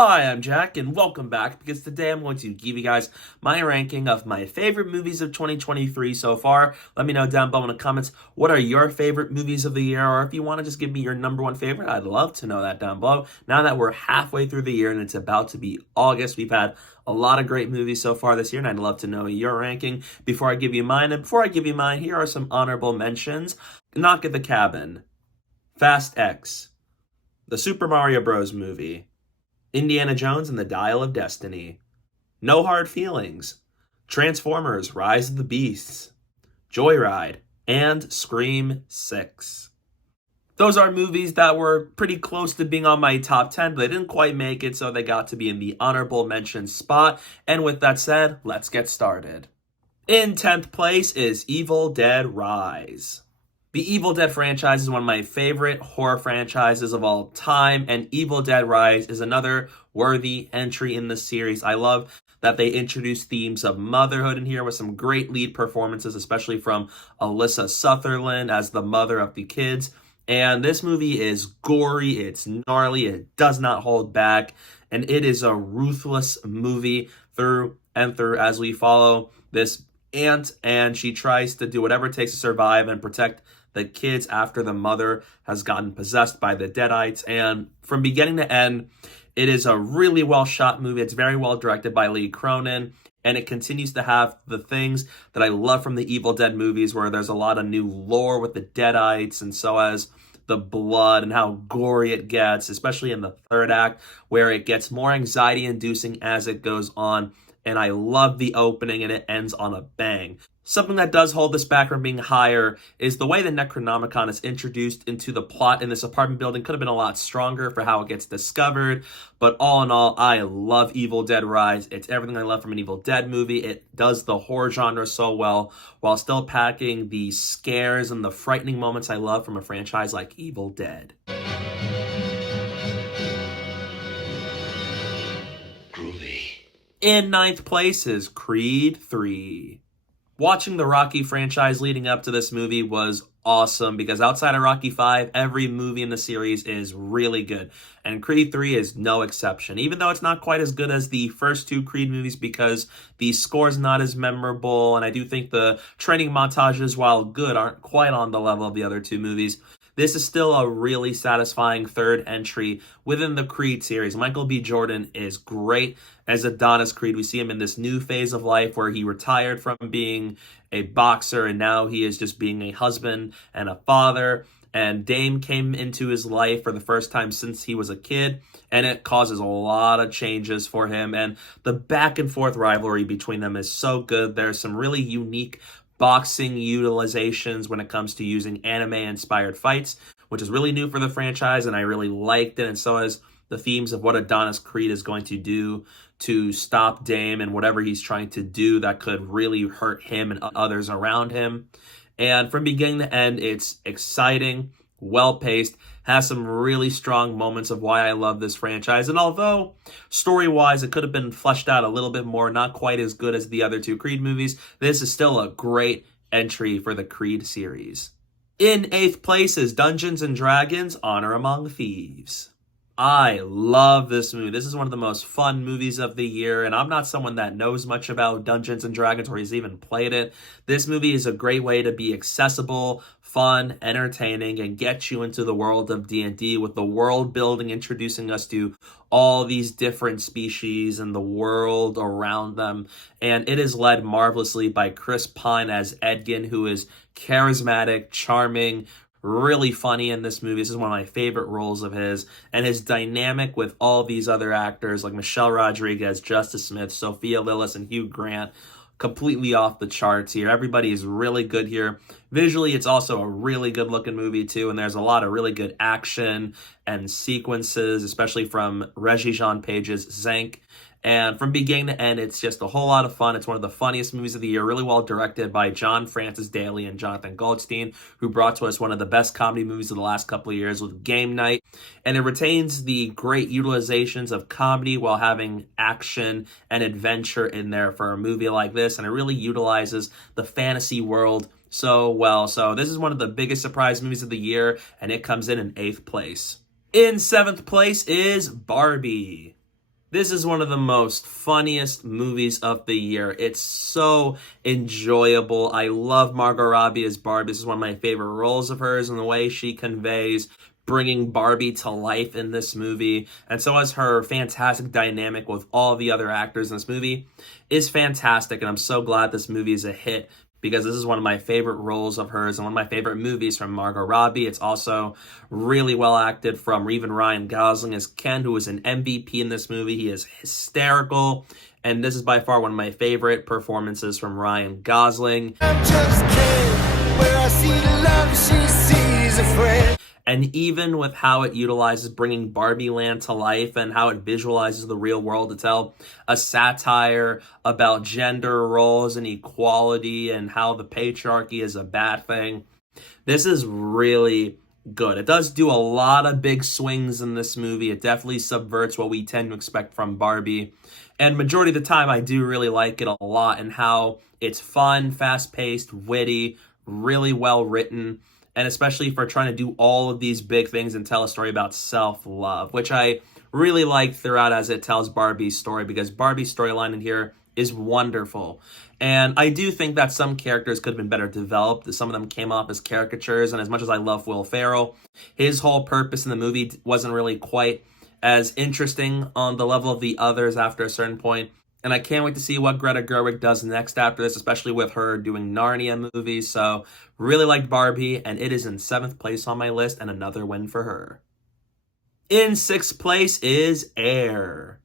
Hi, I'm Jack, and welcome back, because today I'm going to give you guys my ranking of my favorite movies of 2023 so far. Let me know down below in the comments, what are your favorite movies of the year, or if you want to just give me your number one favorite, I'd love to know that down below. Now that we're halfway through the year and it's about to be August, we've had a lot of great movies so far this year, and I'd love to know your ranking before I give you mine. And before I give you mine, here are some honorable mentions. Knock at the Cabin, Fast X, the Super Mario Bros. Movie, Indiana Jones and the Dial of Destiny, No Hard Feelings, Transformers: Rise of the Beasts, Joyride, and Scream 6. Those are movies that were pretty close to being on my top 10, but they didn't quite make it, so they got to be in the honorable mention spot. And with that said, let's get started. In 10th place is Evil Dead Rise. The Evil Dead franchise is one of my favorite horror franchises of all time, and Evil Dead Rise is another worthy entry in the series. I love that they introduce themes of motherhood in here with some great lead performances, especially from Alyssa Sutherland as the mother of the kids. And this movie is gory, it's gnarly, it does not hold back, and it is a ruthless movie through and through as we follow this aunt, and she tries to do whatever it takes to survive and protect the kids after the mother has gotten possessed by the Deadites. And from beginning to end, it is a really well shot movie. It's very well directed by Lee Cronin, and it continues to have the things that I love from the Evil Dead movies, where there's a lot of new lore with the Deadites, and so as the blood and how gory it gets, especially in the third act, where it gets more anxiety inducing as it goes on. And I love the opening, and it ends on a bang. Something that does hold this back from being higher is the way the Necronomicon is introduced into the plot in this apartment building. Could have been a lot stronger for how it gets discovered. But all in all, I love Evil Dead Rise. It's everything I love from an Evil Dead movie. It does the horror genre so well, while still packing the scares and the frightening moments I love from a franchise like Evil Dead. Groovy. In 9th place is Creed 3. Watching the Rocky franchise leading up to this movie was awesome, because outside of Rocky 5, every movie in the series is really good. And Creed 3 is no exception, even though it's not quite as good as the first two Creed movies because the score's not as memorable, and I do think the training montages, while good, aren't quite on the level of the other two movies. This is still a really satisfying third entry within the Creed series. Michael B. Jordan is great as Adonis Creed. We see him in this new phase of life where he retired from being a boxer, and now he is just being a husband and a father. And Dame came into his life for the first time since he was a kid, and it causes a lot of changes for him. And the back and forth rivalry between them is so good. There's some really unique boxing utilizations when it comes to using anime-inspired fights, which is really new for the franchise, and I really liked it. And so is the themes of what Adonis Creed is going to do to stop Dame and whatever he's trying to do that could really hurt him and others around him. And from beginning to end, it's exciting, well-paced, has some really strong moments of why I love this franchise. And although story-wise it could have been fleshed out a little bit more, not quite as good as the other two Creed movies, this is still a great entry for the Creed series. In 8th place is Dungeons & Dragons: Honor Among Thieves. I love this movie. This is one of the most fun movies of the year, and I'm not someone that knows much about Dungeons & Dragons or has even played it. This movie is a great way to be accessible, fun, entertaining, and get you into the world of D&D, with the world building introducing us to all these different species and the world around them. And it is led marvelously by Chris Pine as Edgin, who is charismatic, charming, really funny in this movie. This is one of my favorite roles of his, and his dynamic with all these other actors like Michelle Rodriguez, Justice Smith, Sophia Lillis, and Hugh Grant, completely off the charts here. Everybody is really good here. Visually, it's also a really good looking movie too, and there's a lot of really good action and sequences, especially from Regé-Jean Page's Zank. And from beginning to end, it's just a whole lot of fun. It's one of the funniest movies of the year, really well directed by John Francis Daly and Jonathan Goldstein, who brought to us one of the best comedy movies of the last couple of years with Game Night. And it retains the great utilizations of comedy while having action and adventure in there for a movie like this. And it really utilizes the fantasy world so well. So this is one of the biggest surprise movies of the year, and it comes in 8th place. In 7th place is Barbie. This is one of the most funniest movies of the year. It's so enjoyable. I love Margot Robbie as Barbie. This is one of my favorite roles of hers, and the way she conveys bringing Barbie to life in this movie, and so as her fantastic dynamic with all the other actors in this movie is fantastic, and I'm so glad this movie is a hit because this is one of my favorite roles of hers and one of my favorite movies from Margot Robbie. It's also really well acted from even Ryan Gosling as Ken, who is an MVP in this movie. He is hysterical, and this is by far one of my favorite performances from Ryan Gosling. I'm just Ken, where I see the love she sees a friend. And even with how it utilizes bringing Barbie Land to life and how it visualizes the real world to tell a satire about gender roles and equality and how the patriarchy is a bad thing, this is really good. It does do a lot of big swings in this movie. It definitely subverts what we tend to expect from Barbie. And majority of the time, I do really like it a lot, and how it's fun, fast-paced, witty, really well written, and especially for trying to do all of these big things and tell a story about self-love, which I really like throughout as it tells Barbie's story, because Barbie's storyline in here is wonderful. And I do think that some characters could have been better developed. Some of them came off as caricatures, and as much as I love Will Ferrell, his whole purpose in the movie wasn't really quite as interesting on the level of the others after a certain point. And I can't wait to see what Greta Gerwig does next after this, especially with her doing Narnia movies. So, really liked Barbie, and it is in 7th place on my list, and another win for her. In 6th place is Air.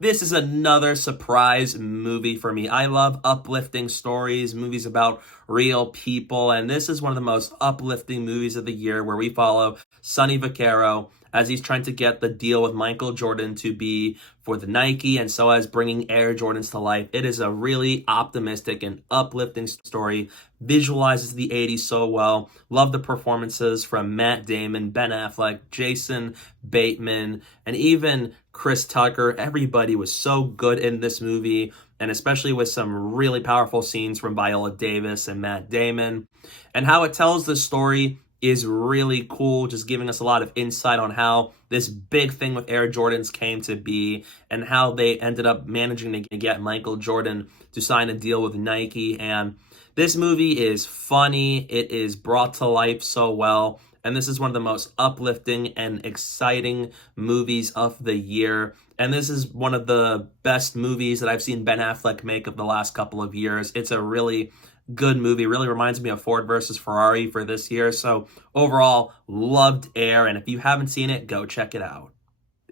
This is another surprise movie for me. I love uplifting stories, movies about real people, and this is one of the most uplifting movies of the year, where we follow Sonny Vaccaro as he's trying to get the deal with Michael Jordan to be for the Nike, and so as bringing Air Jordans to life. It is a really optimistic and uplifting story, visualizes the 80s so well. Love the performances from Matt Damon, Ben Affleck, Jason Bateman, and even Chris Tucker. Everybody was so good in this movie, and especially with some really powerful scenes from Viola Davis and Matt Damon. And how it tells the story is really cool, just giving us a lot of insight on how this big thing with Air Jordans came to be and how they ended up managing to get Michael Jordan to sign a deal with Nike. And this movie is funny, it is brought to life so well, and this is one of the most uplifting and exciting movies of the year. And this is one of the best movies that I've seen Ben Affleck make of the last couple of years. It's a really good movie. Really reminds me of Ford versus Ferrari for this year. So overall, loved Air, and if you haven't seen it, go check it out.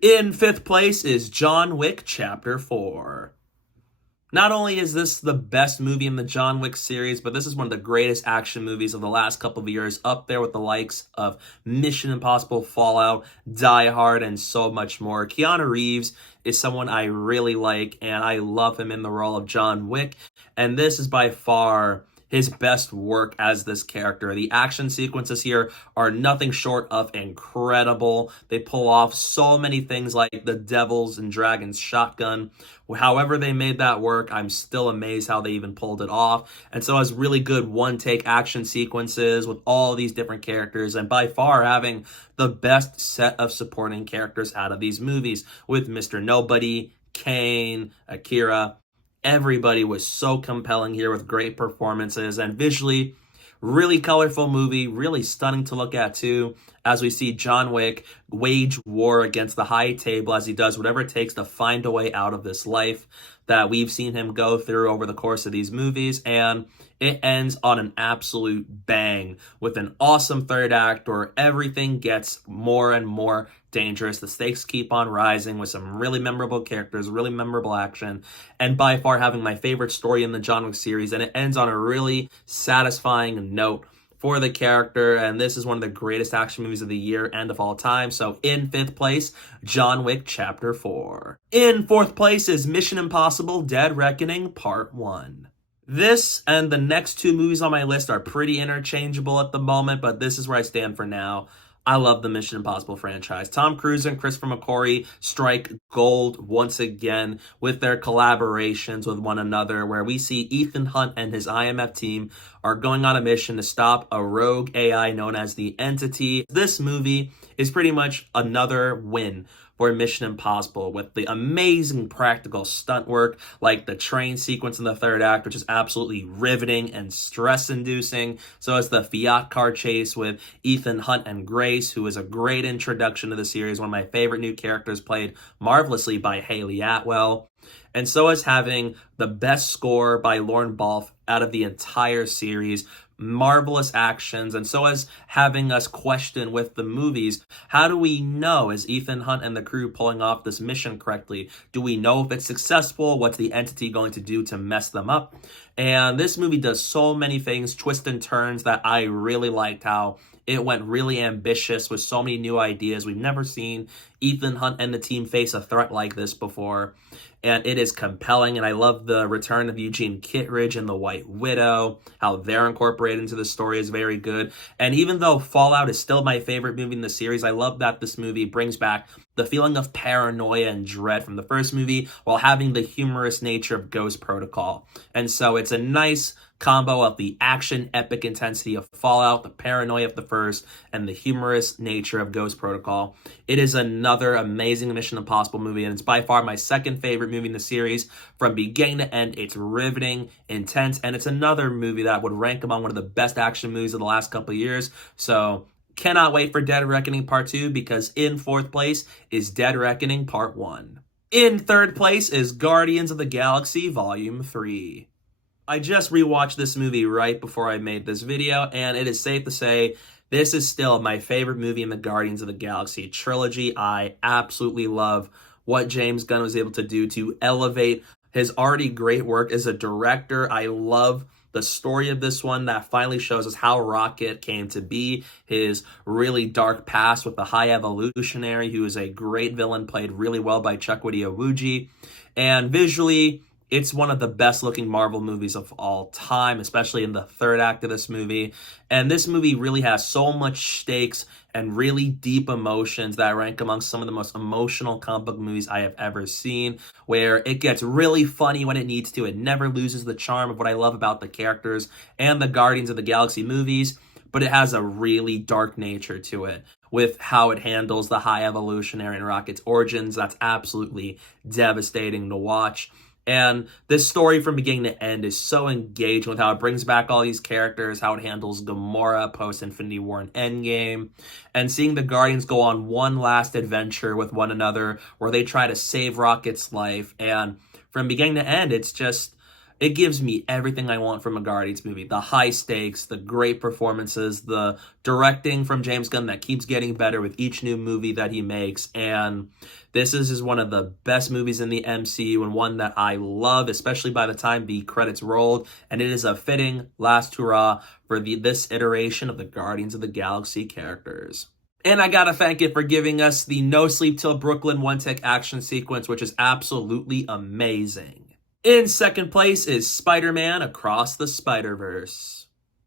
In 5th place is John Wick Chapter 4. Not only is this the best movie in the John Wick series, but this is one of the greatest action movies of the last couple of years, up there with the likes of Mission Impossible, Fallout, Die Hard, and so much more. Keanu Reeves is someone I really like, and I love him in the role of John Wick, and this is by far his best work as this character. The action sequences here are nothing short of incredible. They pull off so many things like the Devils and Dragons shotgun. However they made that work, I'm still amazed how they even pulled it off. And so it has really good one-take action sequences with all these different characters, and by far having the best set of supporting characters out of these movies with Mr. Nobody, Kane, Akira. Everybody was so compelling here with great performances, and visually, really colorful movie, really stunning to look at too, as we see John Wick wage war against the high table as he does whatever it takes to find a way out of this life that we've seen him go through over the course of these movies. And it ends on an absolute bang with an awesome third act where everything gets more and more dangerous. The stakes keep on rising with some really memorable characters, really memorable action, and by far having my favorite story in the John Wick series. And it ends on a really satisfying note for the character, and this is one of the greatest action movies of the year and of all time. So in 5th place, John Wick Chapter 4. In 4th place is Mission Impossible Dead Reckoning Part 1. This and the next 2 movies on my list are pretty interchangeable at the moment, but this is where I stand for now. I love the Mission Impossible franchise. Tom Cruise and Christopher McQuarrie strike gold once again with their collaborations with one another, where we see Ethan Hunt and his IMF team are going on a mission to stop a rogue AI known as the Entity. This movie is pretty much another win for Mission Impossible, with the amazing practical stunt work, like the train sequence in the third act, which is absolutely riveting and stress-inducing. So is the Fiat car chase with Ethan Hunt and Grace, who is a great introduction to the series, one of my favorite new characters, played marvelously by Haley Atwell. And so is having the best score by Lorne Balfe out of the entire series. Marvelous actions, and so as having us question with the movies, how do we know, is Ethan Hunt and the crew pulling off this mission correctly? Do we know if it's successful? What's the entity going to do to mess them up? And this movie does so many things, twists and turns, that I really liked how it went really ambitious with so many new ideas. We've never seen Ethan Hunt and the team face a threat like this before. And it is compelling, and I love the return of Eugene Kittredge and the White Widow. How they're incorporated into the story is very good. And even though Fallout is still my favorite movie in the series, I love that this movie brings back the feeling of paranoia and dread from the first movie while having the humorous nature of Ghost Protocol. And so it's a nice combo of the action epic intensity of Fallout, the paranoia of the first, and the humorous nature of Ghost Protocol. It is another amazing Mission Impossible movie, and it's by far my second favorite movie in the series. From beginning to end, it's riveting, intense, and it's another movie that would rank among one of the best action movies of the last couple of years. So cannot wait for Dead Reckoning Part 2, because in fourth place is Dead Reckoning Part 1. In third place is Guardians of the Galaxy Volume 3. I just rewatched this movie right before I made this video, and it is safe to say this is still my favorite movie in the Guardians of the Galaxy trilogy. I absolutely love what James Gunn was able to do to elevate his already great work as a director. I love the story of this one that finally shows us how Rocket came to be, his really dark past with the High Evolutionary, who is a great villain played really well by Chukwudi Iwuji. And visually, it's one of the best looking Marvel movies of all time, especially in the third act of this movie. And this movie really has so much stakes and really deep emotions that rank among some of the most emotional comic book movies I have ever seen, where it gets really funny when it needs to. It never loses the charm of what I love about the characters and the Guardians of the Galaxy movies, but it has a really dark nature to it with how it handles the High Evolutionary and Rocket's origins. That's absolutely devastating to watch. And this story from beginning to end is so engaging with how it brings back all these characters, how it handles Gamora post-Infinity War and Endgame, and seeing the Guardians go on one last adventure with one another where they try to save Rocket's life. And from beginning to end, it gives me everything I want from a Guardians movie. The high stakes, the great performances, the directing from James Gunn that keeps getting better with each new movie that he makes. And this is one of the best movies in the MCU, and one that I love, especially by the time the credits rolled. And it is a fitting last hurrah for this iteration of the Guardians of the Galaxy characters. And I gotta thank it for giving us the No Sleep Till Brooklyn one-take action sequence, which is absolutely amazing. In second place is Spider-Man Across the Spiderverse.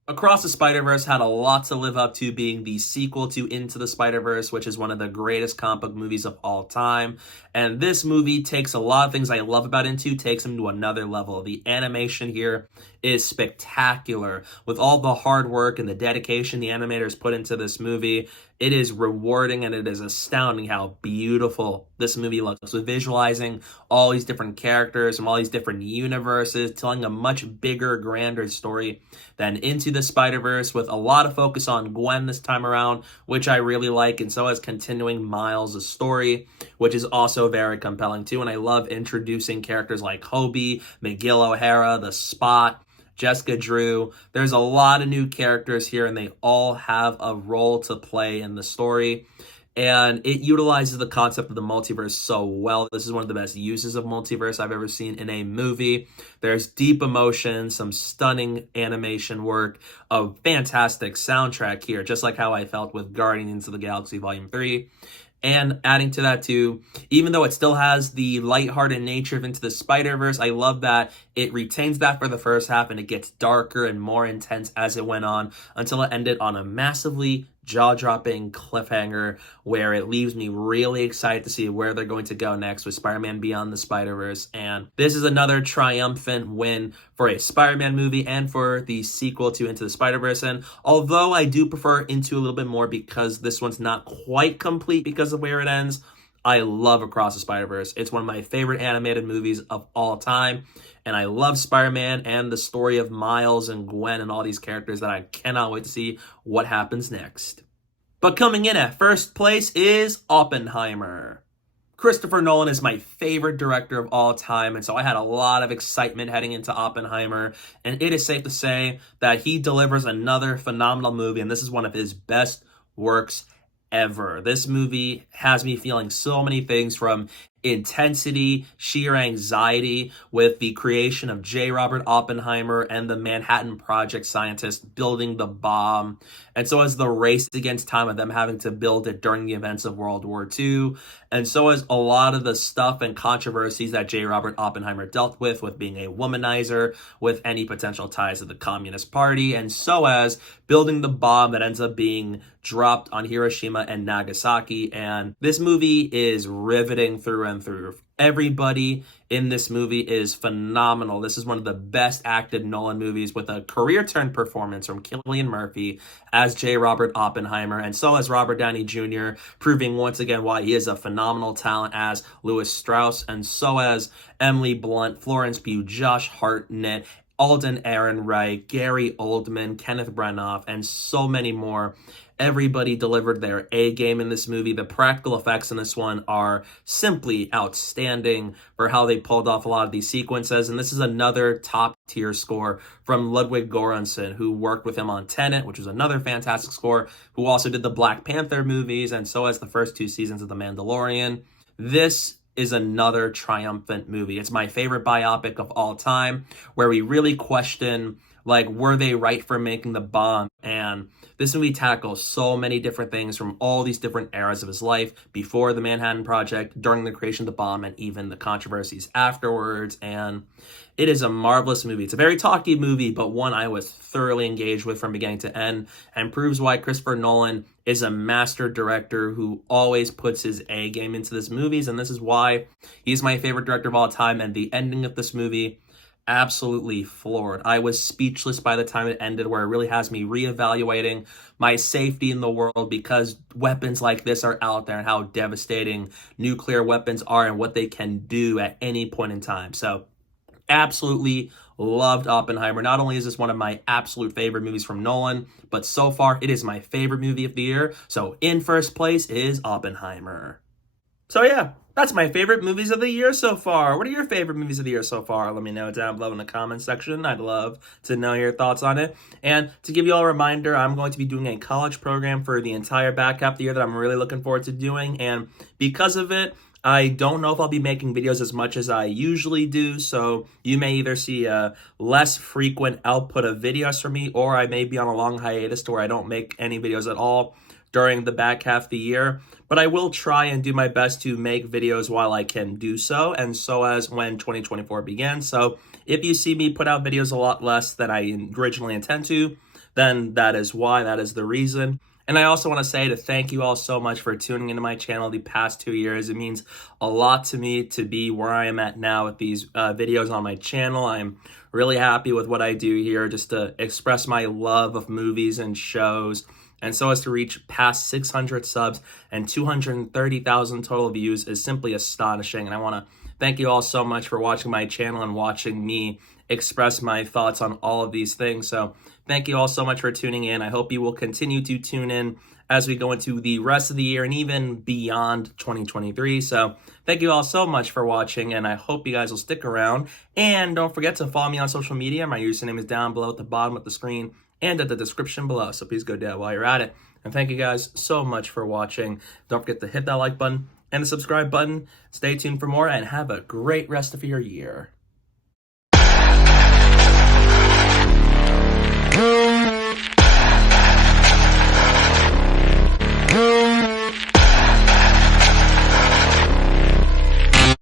Across the Spiderverse had a lot to live up to, being the sequel to Into the Spiderverse, which is one of the greatest comic book movies of all time. And this movie takes a lot of things I love about Into, takes them to another level. The animation here is spectacular. With all the hard work and the dedication the animators put into this movie, it is rewarding, and it is astounding how beautiful this movie looks, with visualizing all these different characters from all these different universes, telling a much bigger, grander story than Into the Spider-Verse, with a lot of focus on Gwen this time around, which I really like, and so is continuing Miles' story, which is also very compelling too. And I love introducing characters like Hobie, McGill O'Hara, the Spot, Jessica Drew. There's a lot of new characters here, and they all have a role to play in the story. And it utilizes the concept of the multiverse so well. This is one of the best uses of multiverse I've ever seen in a movie. There's deep emotion, some stunning animation work, a fantastic soundtrack here, just like how I felt with Guardians of the Galaxy Volume 3. And adding to that too, even though it still has the lighthearted nature of Into the Spider-Verse, I love that it retains that for the first half, and it gets darker and more intense as it went on until it ended on a massively jaw-dropping cliffhanger where it leaves me really excited to see where they're going to go next with Spider-Man Beyond the Spider-Verse. And this is another triumphant win for a Spider-Man movie and for the sequel to Into the Spider-Verse. And although I do prefer Into a little bit more because this one's not quite complete because of where it ends, I love Across the Spider-Verse. It's one of my favorite animated movies of all time. And I love Spider-Man and the story of Miles and Gwen and all these characters that I cannot wait to see what happens next. But coming in at first place is Oppenheimer. Christopher Nolan is my favorite director of all time, and so I had a lot of excitement heading into Oppenheimer, and it is safe to say that he delivers another phenomenal movie, and this is one of his best works ever. This movie has me feeling so many things, from intensity, sheer anxiety with the creation of J. Robert Oppenheimer and the Manhattan Project scientists building the bomb. And so as the race against time of them having to build it during the events of World War II. And so as a lot of the stuff and controversies that J. Robert Oppenheimer dealt with being a womanizer, with any potential ties to the Communist Party, and so as building the bomb that ends up being dropped on Hiroshima and Nagasaki. And this movie is riveting through and through. Everybody in this movie is phenomenal. This is one of the best acted Nolan movies, with a career-turn performance from Cillian Murphy as J. Robert Oppenheimer, and so as Robert Downey Jr., proving once again why he is a phenomenal talent as Louis Strauss, and so as Emily Blunt, Florence Pugh, Josh Hartnett, Alden Ehrenreich, Gary Oldman, Kenneth Branagh, and so many more. Everybody delivered their A game in this movie. The practical effects in this one are simply outstanding for how they pulled off a lot of these sequences. And this is another top tier score from Ludwig Göransson, who worked with him on Tenet, which was another fantastic score, who also did the Black Panther movies, and so has the first 2 seasons of The Mandalorian. This is another triumphant movie. It's my favorite biopic of all time, where we really question, like, were they right for making the bomb? And this movie tackles so many different things from all these different eras of his life, before the Manhattan Project, during the creation of the bomb, and even the controversies afterwards. And it is a marvelous movie. It's a very talky movie, but one I was thoroughly engaged with from beginning to end, and proves why Christopher Nolan is a master director who always puts his A game into his movies. And this is why he's my favorite director of all time. And the ending of this movie absolutely floored. I was speechless by the time it ended, where it really has me reevaluating my safety in the world, because weapons like this are out there, and how devastating nuclear weapons are and what they can do at any point in time. So absolutely loved Oppenheimer. Not only is this one of my absolute favorite movies from Nolan, but so far it is my favorite movie of the year. So in first place is Oppenheimer. So yeah, that's my favorite movies of the year so far. What are your favorite movies of the year so far? Let me know down below in the comments section. I'd love to know your thoughts on it. And to give you all a reminder, I'm going to be doing a college program for the entire back half of the year that I'm really looking forward to doing. And because of it, I don't know if I'll be making videos as much as I usually do, so you may either see a less frequent output of videos from me, or I may be on a long hiatus to where I don't make any videos at all during the back half of the year. But I will try and do my best to make videos while I can do so, and so as when 2024 begins. So if you see me put out videos a lot less than I originally intend to, then that is why, that is the reason. And I also want to say to thank you all so much for tuning into my channel the past 2 years. It means a lot to me to be where I am at now with these videos on my channel. I'm really happy with what I do here, just to express my love of movies and shows. And so as to reach past 600 subs and 230,000 total views is simply astonishing. And I want to thank you all so much for watching my channel and watching me express my thoughts on all of these things. So thank you all so much for tuning in. I hope you will continue to tune in as we go into the rest of the year and even beyond 2023. So thank you all so much for watching, and I hope you guys will stick around. And don't forget to follow me on social media. My username is down below at the bottom of the screen and at the description below. So please go down while you're at it. And thank you guys so much for watching. Don't forget to hit that like button and the subscribe button. Stay tuned for more, and have a great rest of your year.